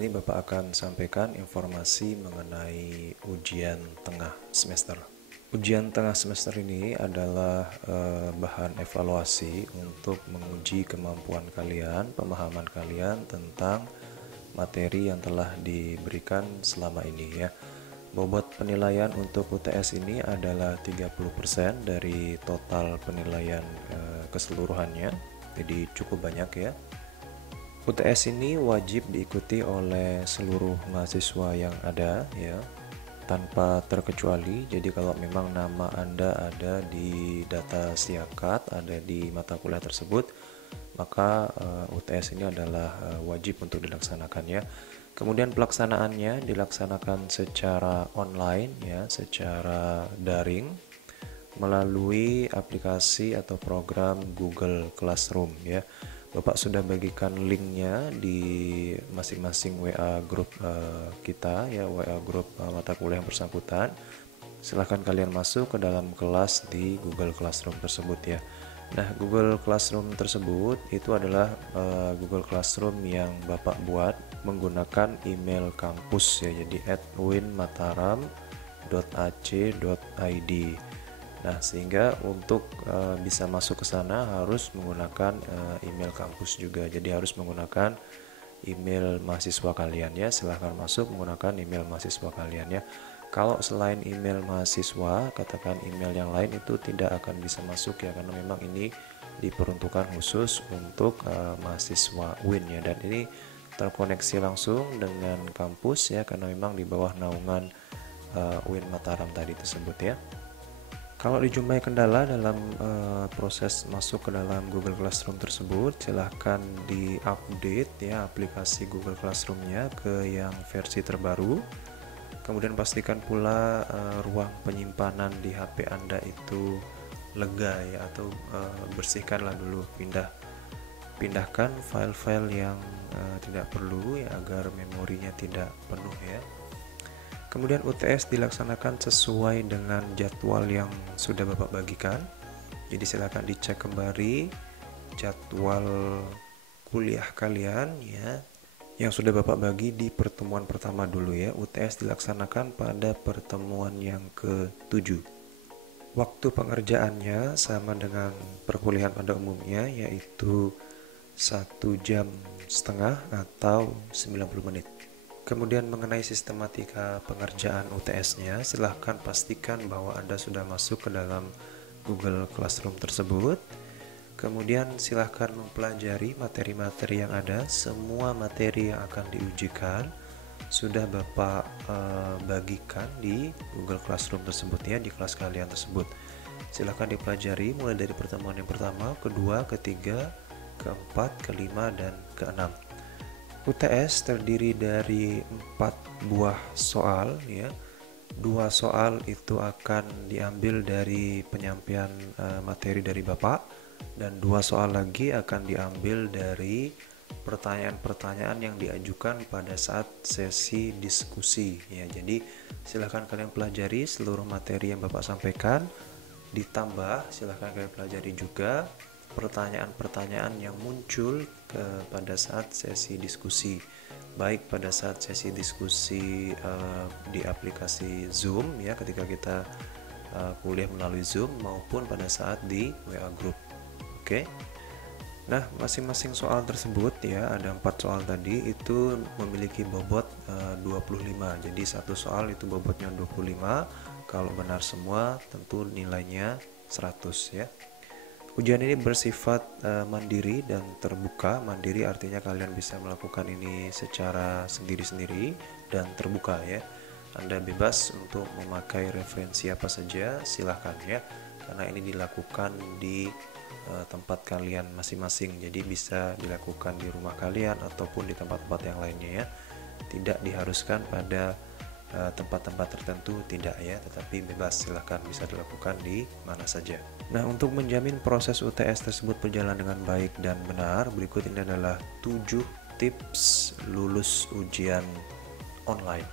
sini Bapak akan sampaikan informasi mengenai ujian tengah semester. Ujian tengah semester ini adalah bahan evaluasi untuk menguji kemampuan kalian, pemahaman kalian tentang materi yang telah diberikan selama ini ya. Bobot penilaian untuk UTS ini adalah 30% dari total penilaian keseluruhannya. Jadi cukup banyak ya. UTS ini wajib diikuti oleh seluruh mahasiswa yang ada ya, tanpa terkecuali. Jadi kalau memang nama Anda ada di data siakat, ada di mata kuliah tersebut, maka UTS ini adalah wajib untuk dilaksanakan ya. Kemudian pelaksanaannya dilaksanakan secara online ya, secara daring melalui aplikasi atau program Google Classroom ya. Bapak sudah bagikan linknya di masing-masing WA grup kita ya, WA grup mata kuliah yang bersangkutan. Silahkan kalian masuk ke dalam kelas di Google Classroom tersebut ya. Nah, Google Classroom tersebut itu adalah Google Classroom yang Bapak buat menggunakan email kampus ya, jadi @winmataram.ac.id. Nah, sehingga untuk bisa masuk ke sana harus menggunakan email kampus juga. Jadi harus menggunakan email mahasiswa kalian ya. Silahkan masuk menggunakan email mahasiswa kalian ya. Kalau selain email mahasiswa, katakan email yang lain itu tidak akan bisa masuk ya, karena memang ini diperuntukkan khusus untuk mahasiswa UIN ya, dan ini terkoneksi langsung dengan kampus ya, karena memang di bawah naungan UIN Mataram tadi tersebut ya. Kalau dijumpai kendala dalam proses masuk ke dalam Google Classroom tersebut, silahkan di-update ya aplikasi Google Classroom-nya ke yang versi terbaru. Kemudian pastikan pula ruang penyimpanan di HP Anda itu lega ya, atau bersihkanlah dulu, pindahkan file-file yang tidak perlu ya, agar memorinya tidak penuh ya. Kemudian UTS dilaksanakan sesuai dengan jadwal yang sudah Bapak bagikan. Jadi silakan dicek kembali jadwal kuliah kalian ya, yang sudah Bapak bagi di pertemuan pertama dulu ya. UTS dilaksanakan pada pertemuan yang ke-7. Waktu pengerjaannya sama dengan perkuliahan pada umumnya, yaitu 1,5 jam atau 90 menit. Kemudian mengenai sistematika pengerjaan UTS-nya, silahkan pastikan bahwa Anda sudah masuk ke dalam Google Classroom tersebut. Kemudian silahkan mempelajari materi-materi yang ada. Semua materi yang akan diujikan sudah Bapak bagikan di Google Classroom tersebut ya, di kelas kalian tersebut. Silahkan dipelajari mulai dari pertemuan yang pertama, kedua, ketiga, keempat, kelima, dan keenam. UTS terdiri dari 4 buah soal ya. 2 soal itu akan diambil dari penyampaian materi dari Bapak, dan 2 soal lagi akan diambil dari pertanyaan-pertanyaan yang diajukan pada saat sesi diskusi ya. Jadi silahkan kalian pelajari seluruh materi yang Bapak sampaikan, ditambah silahkan kalian pelajari juga pertanyaan-pertanyaan yang muncul pada saat sesi diskusi, baik pada saat sesi diskusi di aplikasi Zoom ya, ketika kita kuliah melalui Zoom, maupun pada saat di WA Group. Oke. Nah, masing-masing soal tersebut ya, ada 4 soal tadi, itu memiliki bobot 25. Jadi satu soal itu bobotnya 25. Kalau benar semua tentu nilainya 100 ya. Ujian ini bersifat mandiri dan terbuka. Mandiri artinya kalian bisa melakukan ini secara sendiri-sendiri dan terbuka ya. Anda bebas untuk memakai referensi apa saja, silahkan ya, karena ini dilakukan di tempat kalian masing-masing. Jadi bisa dilakukan di rumah kalian ataupun di tempat-tempat yang lainnya ya. Tidak diharuskan pada tempat-tempat tertentu, tidak ya, tetapi bebas, silahkan bisa dilakukan di mana saja. Nah, untuk menjamin proses UTS tersebut berjalan dengan baik dan benar, berikut ini adalah 7 tips lulus ujian online.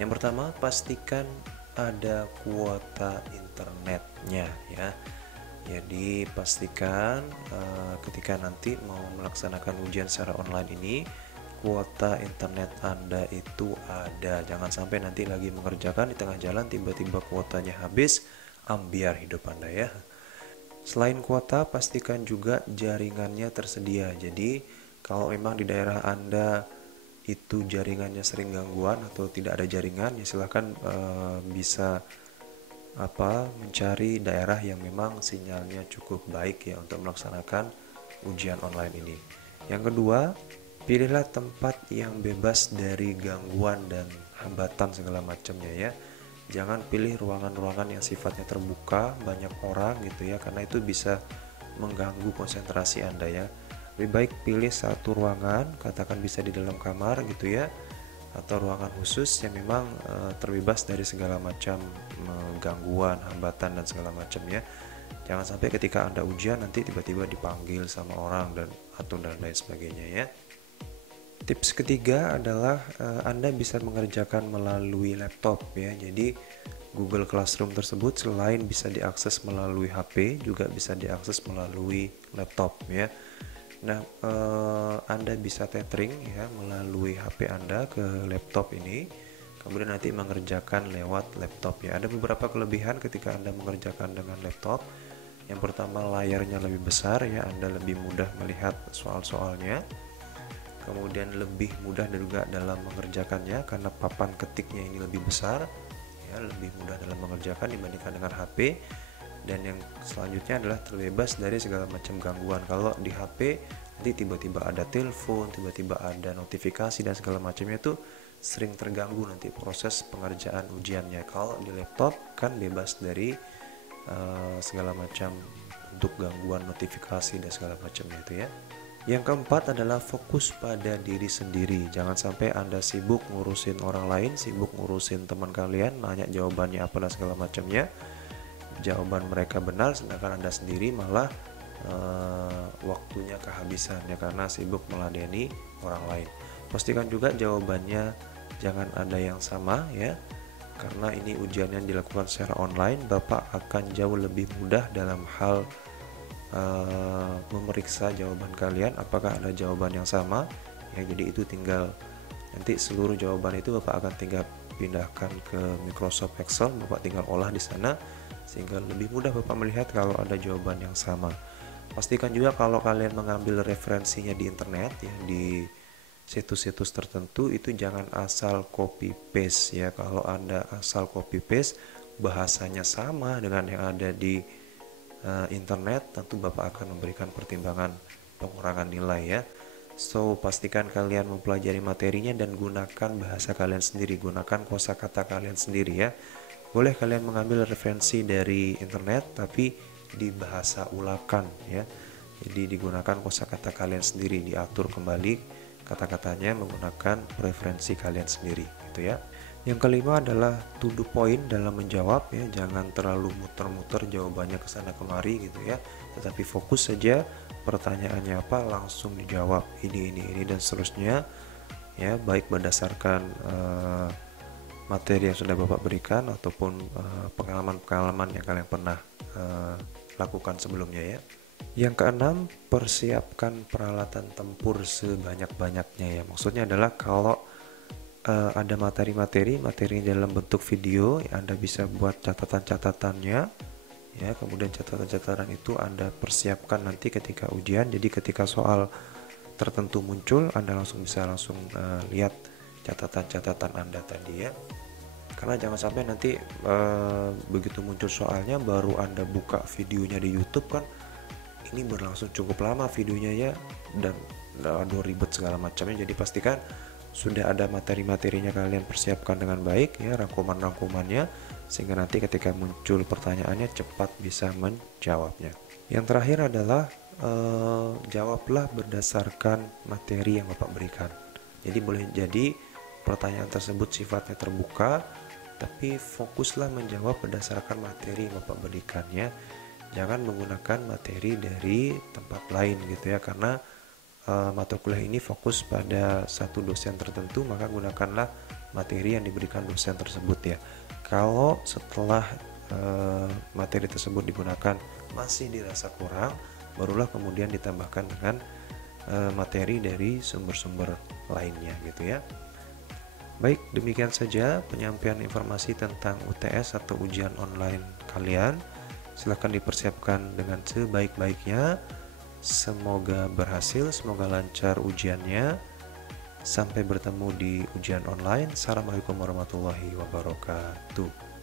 Yang pertama, pastikan ada kuota internetnya ya. Jadi pastikan ketika nanti mau melaksanakan ujian secara online ini, kuota internet Anda itu ada. Jangan sampai nanti lagi mengerjakan di tengah jalan tiba-tiba kuotanya habis, ambiar hidup Anda ya. Selain kuota, pastikan juga jaringannya tersedia. Jadi, kalau memang di daerah Anda itu jaringannya sering gangguan atau tidak ada jaringan, ya silahkan bisa mencari daerah yang memang sinyalnya cukup baik ya untuk melaksanakan ujian online ini. Yang kedua, pilihlah tempat yang bebas dari gangguan dan hambatan segala macamnya ya. Jangan pilih ruangan-ruangan yang sifatnya terbuka, banyak orang gitu ya, karena itu bisa mengganggu konsentrasi Anda ya. Lebih baik pilih satu ruangan, katakan bisa di dalam kamar gitu ya, atau ruangan khusus yang memang terbebas dari segala macam gangguan, hambatan dan segala macam ya. Jangan sampai ketika Anda ujian nanti tiba-tiba dipanggil sama orang dan lain sebagainya ya. Tips ketiga adalah Anda bisa mengerjakan melalui laptop ya. Jadi Google Classroom tersebut selain bisa diakses melalui HP juga bisa diakses melalui laptop ya. Nah, Anda bisa tethering ya melalui HP Anda ke laptop ini, kemudian nanti mengerjakan lewat laptop ya. Ada beberapa kelebihan ketika Anda mengerjakan dengan laptop. Yang pertama, layarnya lebih besar ya, Anda lebih mudah melihat soal-soalnya. Kemudian lebih mudah juga dalam mengerjakannya karena papan ketiknya ini lebih besar ya, lebih mudah dalam mengerjakan dibandingkan dengan HP. Dan yang selanjutnya adalah terbebas dari segala macam gangguan. Kalau di HP nanti tiba-tiba ada telepon, tiba-tiba ada notifikasi dan segala macamnya, itu sering terganggu nanti proses pengerjaan ujiannya. Kalau di laptop kan bebas dari segala macam untuk gangguan notifikasi dan segala macamnya itu ya. Yang keempat adalah fokus pada diri sendiri. Jangan sampai Anda sibuk ngurusin orang lain, sibuk ngurusin teman kalian, nanya jawabannya apa dan segala macamnya. Jawaban mereka benar, sedangkan Anda sendiri malah waktunya kehabisan ya karena sibuk meladeni orang lain. Pastikan juga jawabannya jangan ada yang sama ya. Karena ini ujian yang dilakukan secara online, Bapak akan jauh lebih mudah dalam hal memeriksa jawaban kalian apakah ada jawaban yang sama ya. Jadi itu tinggal nanti seluruh jawaban itu Bapak akan tinggal pindahkan ke Microsoft Excel, Bapak tinggal olah di sana sehingga lebih mudah Bapak melihat kalau ada jawaban yang sama. Pastikan juga kalau kalian mengambil referensinya di internet ya, di situs-situs tertentu itu jangan asal copy paste ya. Kalau Anda asal copy paste bahasanya sama dengan yang ada di internet, tentu Bapak akan memberikan pertimbangan pengurangan nilai ya. So, pastikan kalian mempelajari materinya dan gunakan bahasa kalian sendiri, gunakan kosakata kalian sendiri ya. Boleh kalian mengambil referensi dari internet tapi di bahasa ulakan ya. Jadi digunakan kosakata kalian sendiri, diatur kembali kata-katanya menggunakan preferensi kalian sendiri gitu ya. Yang kelima adalah to the point dalam menjawab ya, jangan terlalu muter-muter jawabannya ke sana kemari gitu ya, tetapi fokus saja pertanyaannya apa langsung dijawab, ini dan seterusnya ya, baik berdasarkan materi yang sudah Bapak berikan ataupun pengalaman-pengalaman yang kalian pernah lakukan sebelumnya ya. Yang keenam, persiapkan peralatan tempur sebanyak-banyaknya ya. Maksudnya adalah kalau ada materi dalam bentuk video, ya Anda bisa buat catatan-catatannya ya, kemudian catatan-catatan itu Anda persiapkan nanti ketika ujian. Jadi ketika soal tertentu muncul, Anda bisa langsung lihat catatan-catatan Anda tadi ya. Karena jangan sampai nanti begitu muncul soalnya baru Anda buka videonya di YouTube kan, ini berlangsung cukup lama videonya ya, dan aduh ribet segala macamnya. Jadi pastikan sudah ada materi-materinya kalian persiapkan dengan baik ya, rangkuman-rangkumannya, sehingga nanti ketika muncul pertanyaannya cepat bisa menjawabnya. Yang terakhir adalah jawablah berdasarkan materi yang Bapak berikan. Jadi boleh jadi pertanyaan tersebut sifatnya terbuka, tapi fokuslah menjawab berdasarkan materi yang Bapak berikan ya. Jangan menggunakan materi dari tempat lain gitu ya, karena mata kuliah ini fokus pada satu dosen tertentu, maka gunakanlah materi yang diberikan dosen tersebut ya. Kalau setelah materi tersebut digunakan masih dirasa kurang, barulah kemudian ditambahkan dengan materi dari sumber-sumber lainnya gitu ya. Baik, demikian saja penyampaian informasi tentang UTS atau ujian online kalian. Silahkan dipersiapkan dengan sebaik-baiknya. Semoga berhasil, semoga lancar ujiannya. Sampai bertemu di ujian online. Assalamualaikum warahmatullahi wabarakatuh.